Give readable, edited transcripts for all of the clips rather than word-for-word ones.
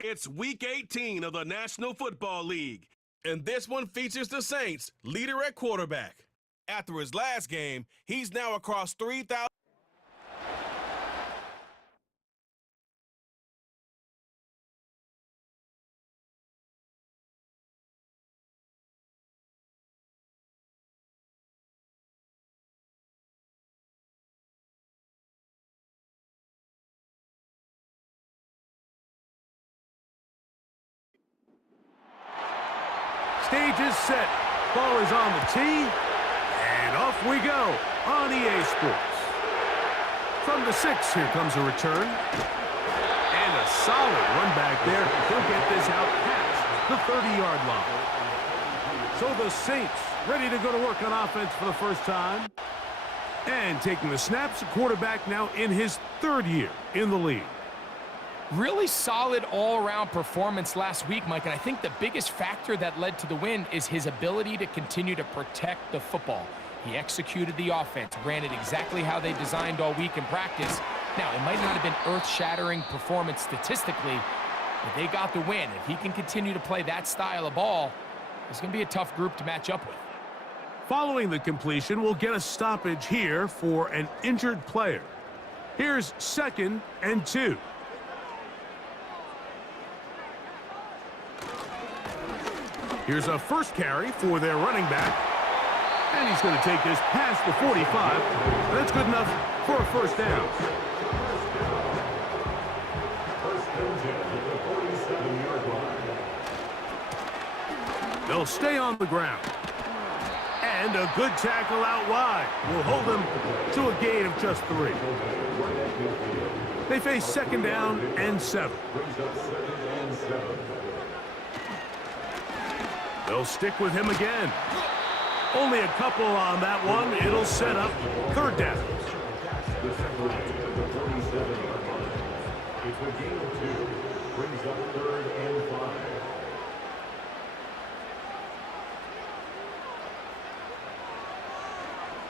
It's Week 18 of the National Football League, and this one features the Saints' leader at quarterback. After his last game, he's now across 3,000. Stage is set. Ball is on the tee. And off we go on EA Sports. From the 6, here comes a return. And a solid run back there. He'll get this out past the 30-yard line. So the Saints ready to go to work on offense for the first time. And taking the snaps, the quarterback now in his 3rd year in the league. Really solid all-around performance last week, Mike, and I think the biggest factor that led to the win is his ability to continue to protect the football. He executed the offense, ran it exactly how they designed all week in practice. Now, it might not have been earth-shattering performance statistically, but they got the win. If he can continue to play that style of ball, it's going to be a tough group to match up with. Following the completion, we'll get a stoppage here for an injured player. Here's 2nd and 2. Here's a first carry for their running back. And he's going to take this past the 45. That's good enough for a first down. They'll stay on the ground. And a good tackle out wide will hold them to a gain of just 3. They face 2nd down and 7. They'll stick with him again. Only a couple on that one. It'll set up 3rd down.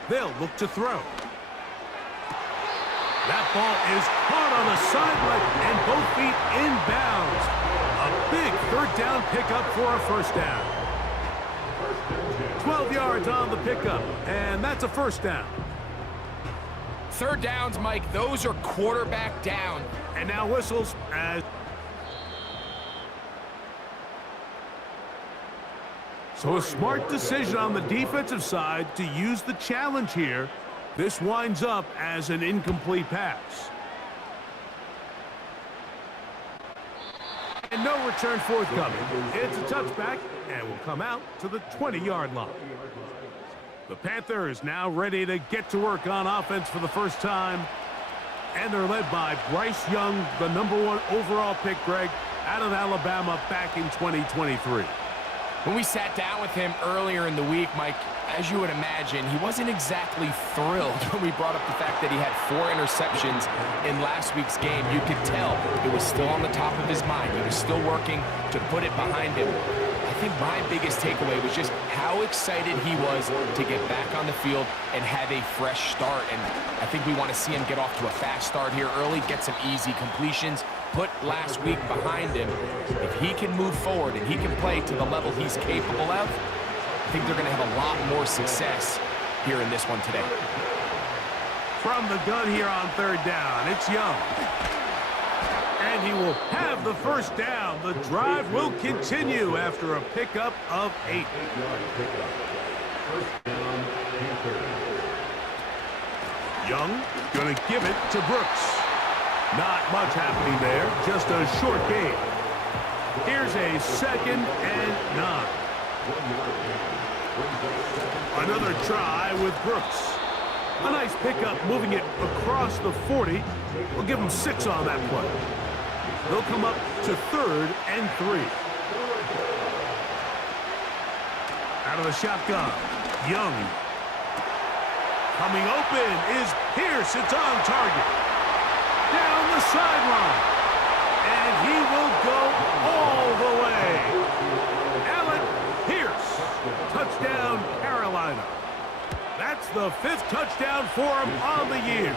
They'll look to throw. That ball is caught on the sideline and both feet inbounds. A big 3rd down pickup for a first down. 12 yards on the pickup, and that's a first down. 3rd downs, Mike, those are quarterback down. And now whistles as... So a smart decision on the defensive side to use the challenge here. This winds up as an incomplete pass. And no return forthcoming. It's a touchback and will come out to the 20-yard line. The Panthers now ready to get to work on offense for the first time. And they're led by Bryce Young, the #1 overall pick, Greg, out of Alabama back in 2023. When we sat down with him earlier in the week, Mike, as you would imagine, he wasn't exactly thrilled when we brought up the fact that he had 4 interceptions in last week's game. You could tell it was still on the top of his mind. He was still working to put it behind him. I think my biggest takeaway was just how excited he was to get back on the field and have a fresh start. And I think we want to see him get off to a fast start here early, get some easy completions, put last week behind him. If he can move forward and he can play to the level he's capable of, I think they're going to have a lot more success here in this one today. From the gun here on 3rd down, it's Young. And he will have the first down. The drive will continue after a pickup of 8. Young going to give it to Brooks. Not much happening there, just a short gain. Here's a 2nd and 9. Another try with Brooks. A nice pickup moving it across the 40. We'll give them 6 on that play. They'll come up to 3rd and 3. Out of the shotgun, Young. Coming open is Pierce. It's on target. Down the sideline. And he will go all the way. Alec Pierce. Touchdown, Carolina. That's the 5th touchdown for him on the year.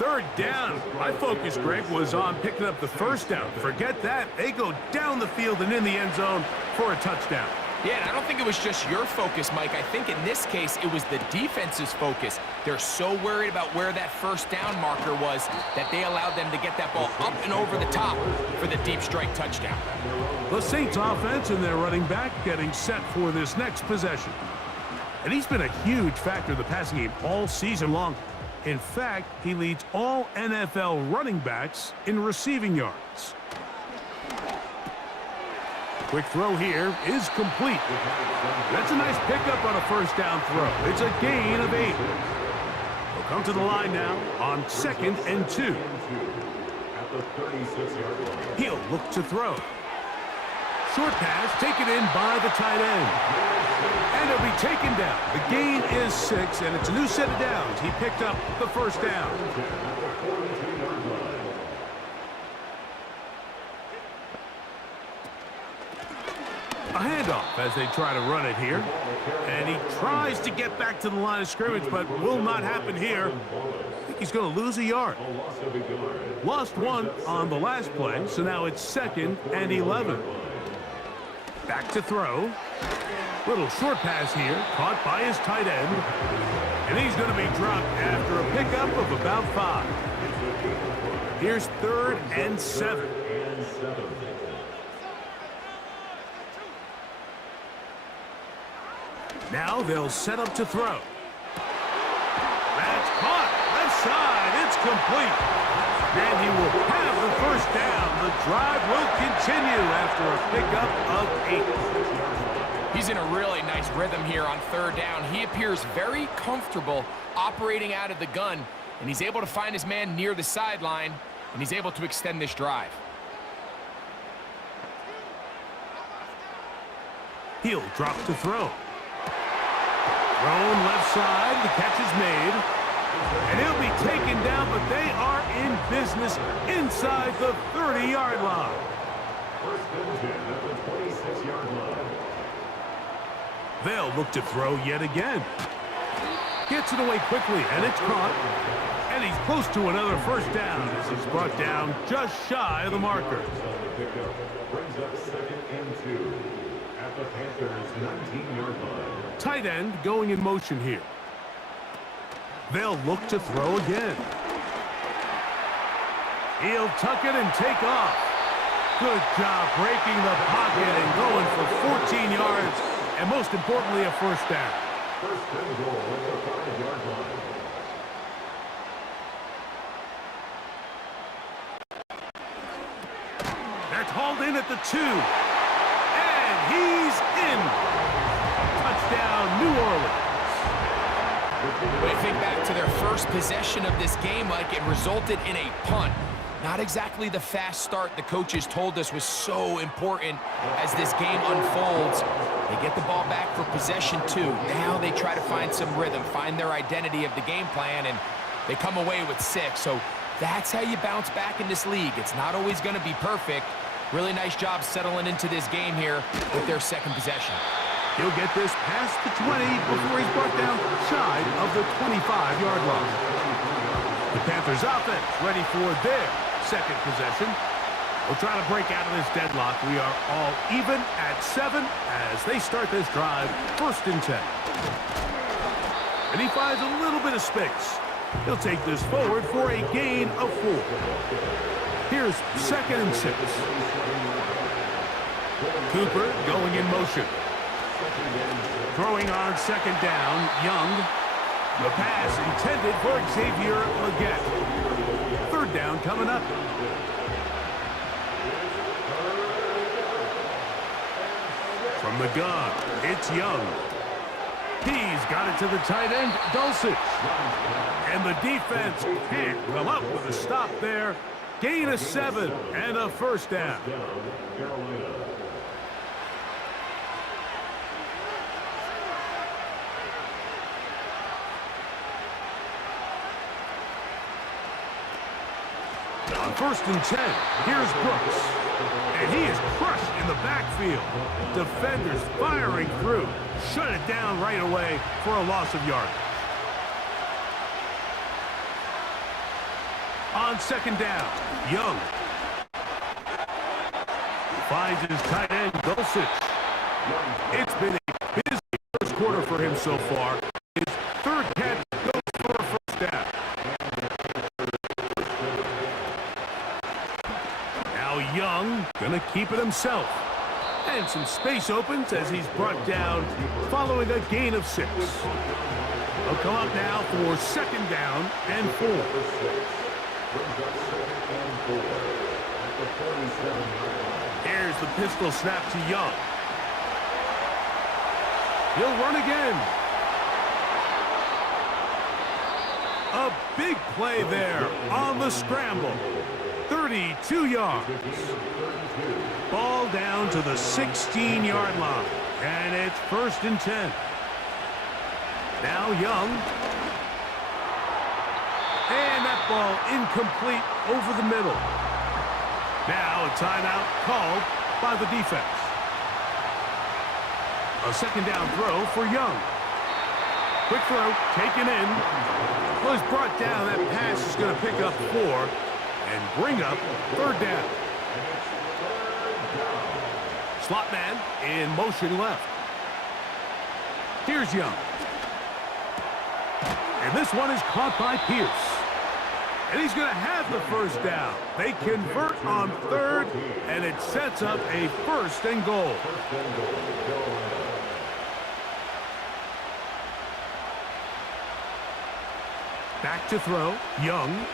third down. My focus, Greg, was on picking up the first down. Forget that. They go down the field and in the end zone for a touchdown. Yeah, and I don't think it was just your focus, Mike. I think in this case, it was the defense's focus. They're so worried about where that first down marker was that they allowed them to get that ball up and over the top for the deep strike touchdown. The Saints offense and their running back getting set for this next possession. And he's been a huge factor in the passing game all season long. In fact, he leads all NFL running backs in receiving yards. Quick throw here is complete. That's a nice pickup on a first down throw. It's a gain of 8. He'll come to the line now on 2nd and 2. He'll look to throw. Short pass taken in by the tight end. And it'll be taken down. The gain is 6, and it's a new set of downs. He picked up the first down. A handoff as they try to run it here. And he tries to get back to the line of scrimmage, but will not happen here. I think he's going to lose a yard. Lost 1 on the last play, so now it's 2nd and 11. Back to throw. Little short pass here, caught by his tight end. And he's going to be dropped after a pickup of about 5. Here's 3rd and 7. Now they'll set up to throw. That's caught. Left side. It's complete. And he will have the first down. The drive will continue after a pickup of 8. He's in a really nice rhythm here on 3rd down. He appears very comfortable operating out of the gun, and he's able to find his man near the sideline, and he's able to extend this drive. He'll drop to throw. Thrown left side, the catch is made. And he'll be taken down, but they are in business inside the 30-yard line. First and 10 at the 26-yard line. They'll look to throw yet again. Gets it away quickly, and it's caught. And he's close to another first down as he's brought down just shy of the marker. Brings up 2nd and 2 at the Panthers' 19-yard line. Tight end going in motion here. They'll look to throw again. He'll tuck it and take off. Good job breaking the pocket and going for 14 yards, and most importantly, a first down. First and goal at the 5-yard line. That's hauled in at the 2. And he's in. Touchdown, New Orleans. When you think back to their first possession of this game, Mike, it resulted in a punt. Not exactly the fast start the coaches told us was so important as this game unfolds. They get the ball back for possession 2. Now they try to find some rhythm, find their identity of the game plan, and they come away with 6. So that's how you bounce back in this league. It's not always going to be perfect. Really nice job settling into this game here with their second possession. He'll get this past the 20 before he's brought down shy of the 25-yard line. The Panthers offense ready for their second possession. We'll try to break out of this deadlock. We are all even at 7 as they start this drive, 1st and 10. And he finds a little bit of space. He'll take this forward for a gain of 4. Here's 2nd and 6. Cooper going in motion. Throwing on 2nd down, Young. The pass intended for Xavier Legette. 3rd down coming up. From the gun, it's Young. He's got it to the tight end, Dulcich. And the defense can't come up with a stop there. Gain of 7 and a first down. On 1st and 10, here's Brooks. And he is crushed in the backfield. Defenders firing through. Shut it down right away for a loss of yardage. On second down, Young finds his tight end, Dulcich. It's been a busy first quarter for him so far. His third catch goes for a first down. Now Young gonna keep it himself. And some space opens as he's brought down following a gain of 6. He'll come up now for second down and 4. Here's the pistol snap to Young. He'll run again. A big play there on the scramble. 32 yards. Ball down to the 16-yard line. And it's 1st and 10. Now Young. And that ball incomplete over the middle. Now a timeout called by the defense. A second down throw for Young. Quick throw, taken in. Well, he's brought down. That pass is going to pick up 4 and bring up 3rd down. Slot man in motion left. Here's Young. And this one is caught by Pierce. And he's going to have the first down. They convert on 3rd, and it sets up a 1st and goal. Back to throw, Young.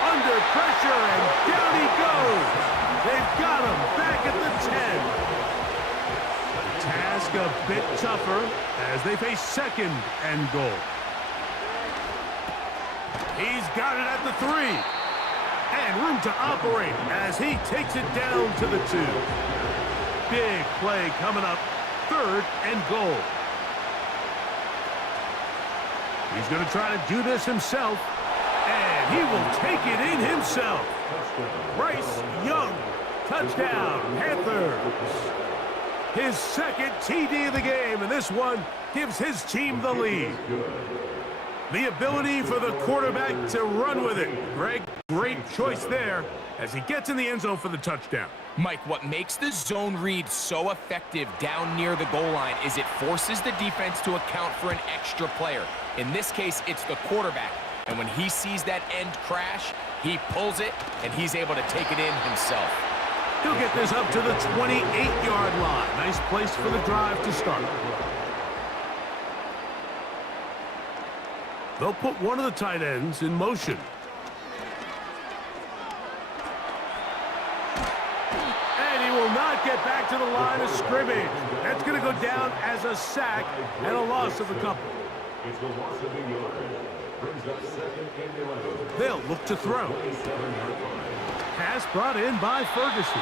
Under pressure, and down he goes. They've got him back at the 10. The task a bit tougher as they face 2nd and goal. He's got it at the 3. And room to operate as he takes it down to the 2. Big play coming up, 3rd and goal. He's going to try to do this himself, and he will take it in himself. Bryce Young, touchdown, Panthers. His 2nd TD of the game, and this one gives his team the lead. The ability for the quarterback to run with it. Greg, great choice there as he gets in the end zone for the touchdown. Mike, what makes the zone read so effective down near the goal line is it forces the defense to account for an extra player. In this case, it's the quarterback. And when he sees that end crash, he pulls it, and he's able to take it in himself. He'll get this up to the 28-yard line. Nice place for the drive to start. They'll put one of the tight ends in motion. And he will not get back to the line of scrimmage. That's going to go down as a sack and a loss of a couple. It's the loss of a yard. Brings up 2nd and 11. They'll look to throw. Pass brought in by Ferguson.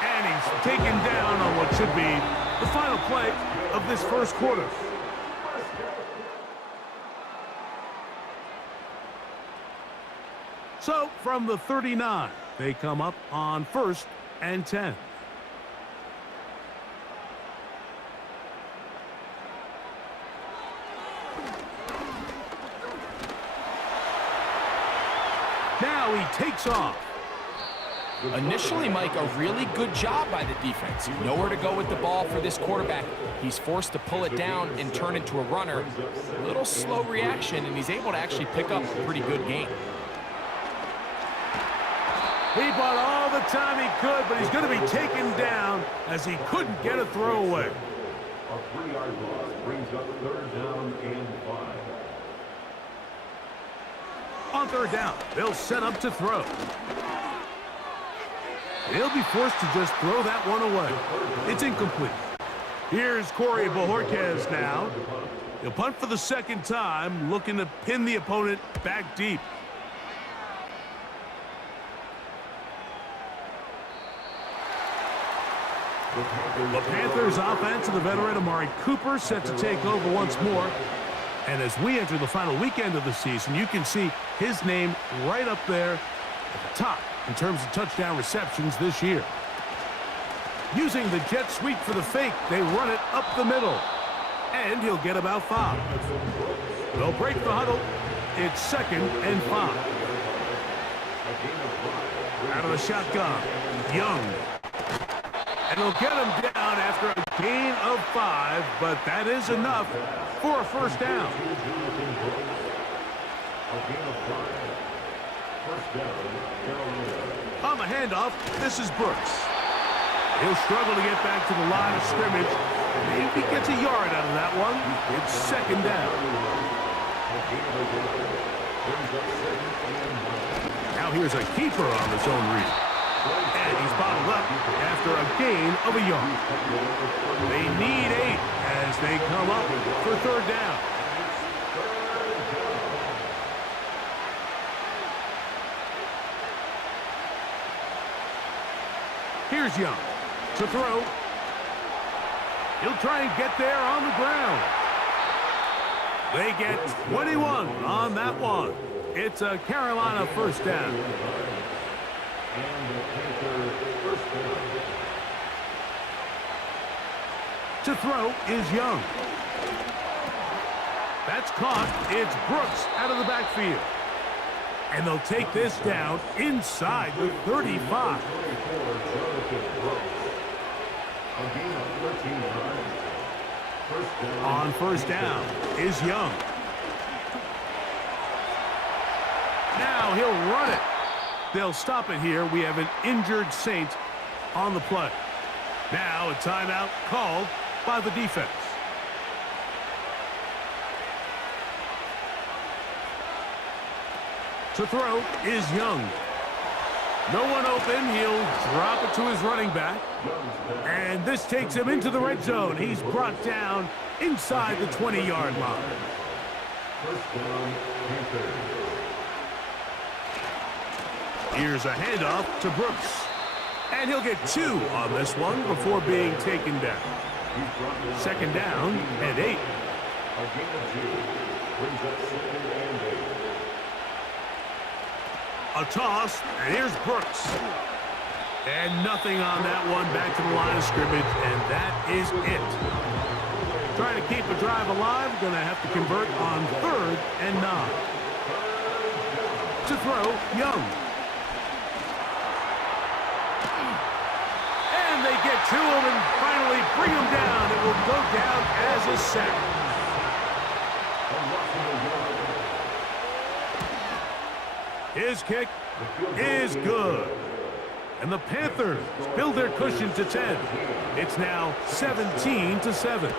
And he's taken down on what should be the final play of this first quarter. So, from the 39, they come up on 1st and 10. Now he takes off. Initially, Mike, a really good job by the defense. Nowhere to go with the ball for this quarterback. He's forced to pull it down and turn into a runner. A little slow reaction, and he's able to actually pick up a pretty good gain. He bought all the time he could, but he's going to be taken down as he couldn't get a throwaway. A 3-yard loss brings up 3rd down and 5. On 3rd down, they'll set up to throw. He'll be forced to just throw that one away. It's incomplete. Here's Corey Bojorquez now. He'll punt for the 2nd time, looking to pin the opponent back deep. The Panthers offense and the veteran Amari Cooper set to take over once more. And as we enter the final weekend of the season, you can see his name right up there at the top in terms of touchdown receptions this year. Using the jet sweep for the fake, they run it up the middle. And he'll get about 5. They'll break the huddle, it's 2nd and 5. Out of the shotgun, Young. And he'll get him down after a gain of 5, but that is enough for a first down. On the handoff, this is Brooks. He'll struggle to get back to the line of scrimmage. Maybe gets a yard out of that one. It's 2nd down. Now here's a keeper on the zone read. And he's bottled up after a gain of a yard. They need 8 as they come up for 3rd down. Here's Young to throw. He'll try and get there on the ground. They get 21 on that one. It's a Carolina first down. To throw is Young. That's caught. It's Brooks out of the backfield. And they'll take this down inside the 35. On first down is Young. Now he'll run it. They'll stop it here. We have an injured Saint on the play. Now a timeout called by the defense. To throw is Young. No one open. He'll drop it to his running back. And this takes him into the red zone. He's brought down inside the 20-yard line. Here's a handoff to Brooks. And he'll get 2 on this one before being taken down. 2nd down and 8. A toss, and here's Brooks. And nothing on that one, back to the line of scrimmage, and that is it. Trying to keep the drive alive, going to have to convert on 3rd and 9. To throw, Young. And they get to him and finally bring him down. It will go down as a sack. His kick is good. And the Panthers build their cushion to 10. It's now 17-7.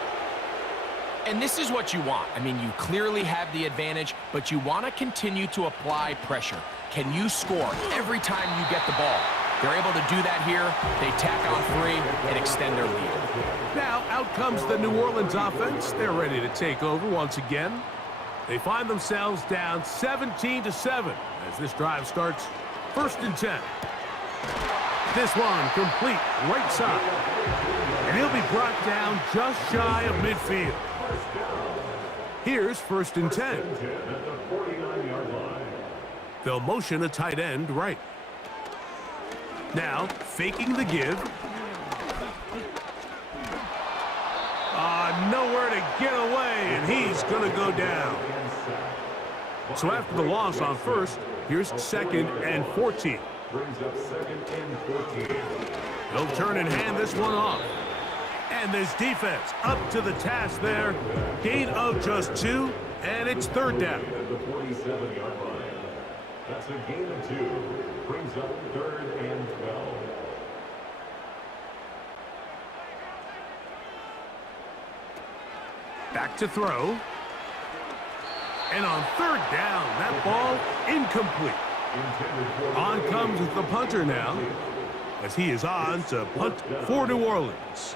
And this is what you want. I mean, you clearly have the advantage, but you want to continue to apply pressure. Can you score every time you get the ball? They're able to do that here. They tack on 3 and extend their lead. Now out comes the New Orleans offense. They're ready to take over once again. They find themselves down 17-7 as this drive starts 1st and 10. This one complete right side. And he'll be brought down just shy of midfield. Here's 1st and 10. They'll motion a tight end right. Now faking the give. Nowhere to get away, and he's going to go down. So after the loss on 1st, here's 2nd and 14. Brings up 2nd and 14. They'll turn and hand this one off. And this defense up to the task there. Gain of just 2, and it's 3rd down. At the 47-yard line. That's a gain of 2. Brings up 3rd and 12. Back to throw. And on 3rd down, that ball incomplete. On comes the punter now, as he is on to punt for New Orleans.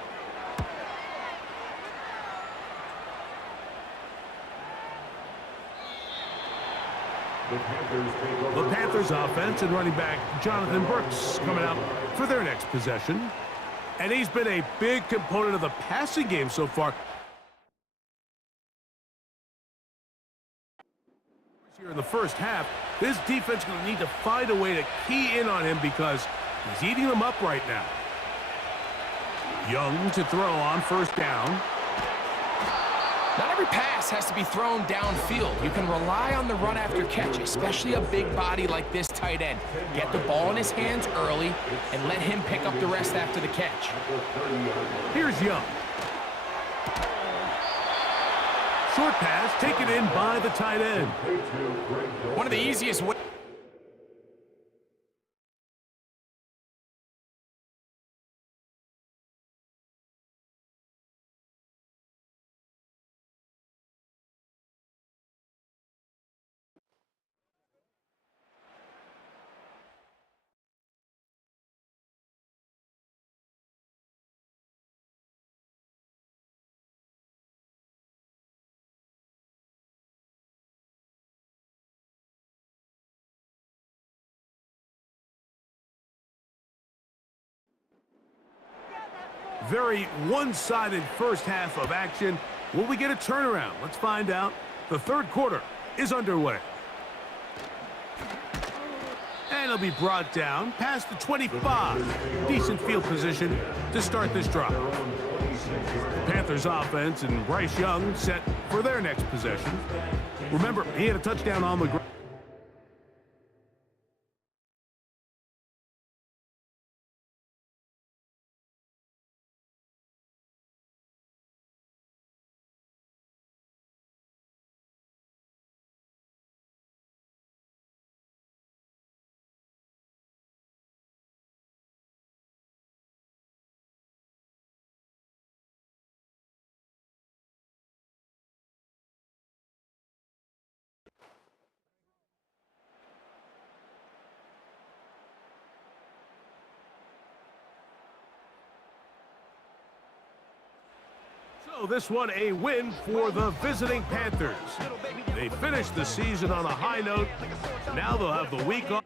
The Panthers offense and running back Jonathan Brooks coming out for their next possession. And he's been a big component of the passing game so far. Here in the first half, this defense is going to need to find a way to key in on him because he's eating them up right now. Young to throw on 1st down. Not every pass pass has to be thrown downfield. You can rely on the run after catch, especially a big body like this tight end. Get the ball in his hands early and let him pick up the rest after the catch. Here's Young. Short pass taken in by the tight end. One of the easiest ways. Very one-sided first half of action. Will we get a turnaround? Let's find out. The third quarter is underway. And it'll be brought down past the 25. Decent field position to start this drive. Panthers offense and Bryce Young set for their next possession. Remember, he had a touchdown on the ground. So this one a win for the visiting Panthers. They finished the season on a high note. Now they'll have the week off.